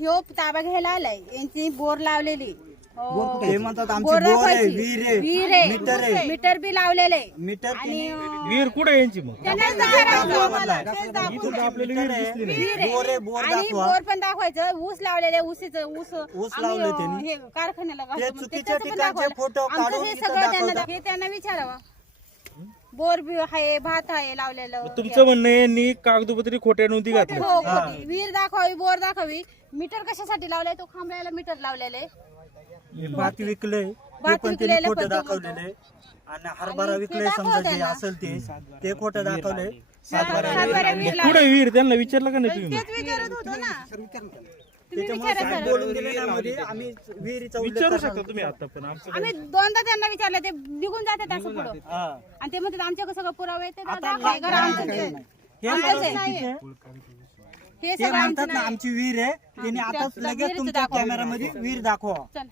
ह्यो ताबा घ्यायला आलाय, यांची बोर लावलेली. ते म्हणतात आमची बोर आहे, विहीर आहे, विहीर आहे, मीटर आहे, मीटर बी लावलेलं आहे. मीटर आणि विहीर कुठे यांची मग त्यांना दाखवायचं आम्हाला. तेच दाखवून द्या. आपल्याला विहीर दिसली नाही. विहीर आहे. बोर आहे, बोर आणि दाखवा. बोर पण दाखवायचं. ऊस लावलेले, ऊसीचं ऊस लावले आम्ही, त्यांनी. हे कारखान्याला ते घालतो. मग चुकीच्या त्याचं पण ठिकाणचे दाखवलं. फोटो आमचं काढून हे इथं सगळं त्यांना दाखवतात. हे त्यांना विचारावं. बोर बी आहे, भात आहे लावलेलं. तुमचं म्हणणं आहे यांनी कागदोपत्री खोट्या नोंदी घातल्या. हो, खोटी. विहीर दाखवावी, बोर दाखवावी. मीटर कशासाठी लावलंय? तो खांबळ्याला मीटर लावलेले. भात विकलंय ते भात पण त्यांनी विकलेलं खोटं पण तो दाखवलेले. आणि हरभरा आणि विकलंय ते समजा दाखवलं जे त्यांना. असेल ते खोटं दाखवलंय. सातबारा विहीर मग कुठे विहीर त्यांना विचारलं का नाही तुम्ही? तेच विचारत होतो ना. तुम्ही त्याच्यामुळे विचारा साहेब सर. बोलून गेले ना मध्ये आम्ही विहिरीचा उल्लेख विचारू करणार शकता तुम्ही आता पण आमचं आम्ही दोनदा त्यांना विचारलं, ते निघून जातात असं पुढं. हा. आणि ते म्हणतात आमच्याकडे सगळं पुरावा आहे, ते आता दाखवा. घर आमचंच आहे. हे आमचंच सगळं आहे. चुकीचं आहे. हे ते सगळं म्हणतात आमचं ना नाही. आमची विहीर आहे, त्यांनी आता लगेच तुमच्या कॅमेरामध्ये विहीर दाखवा. चल.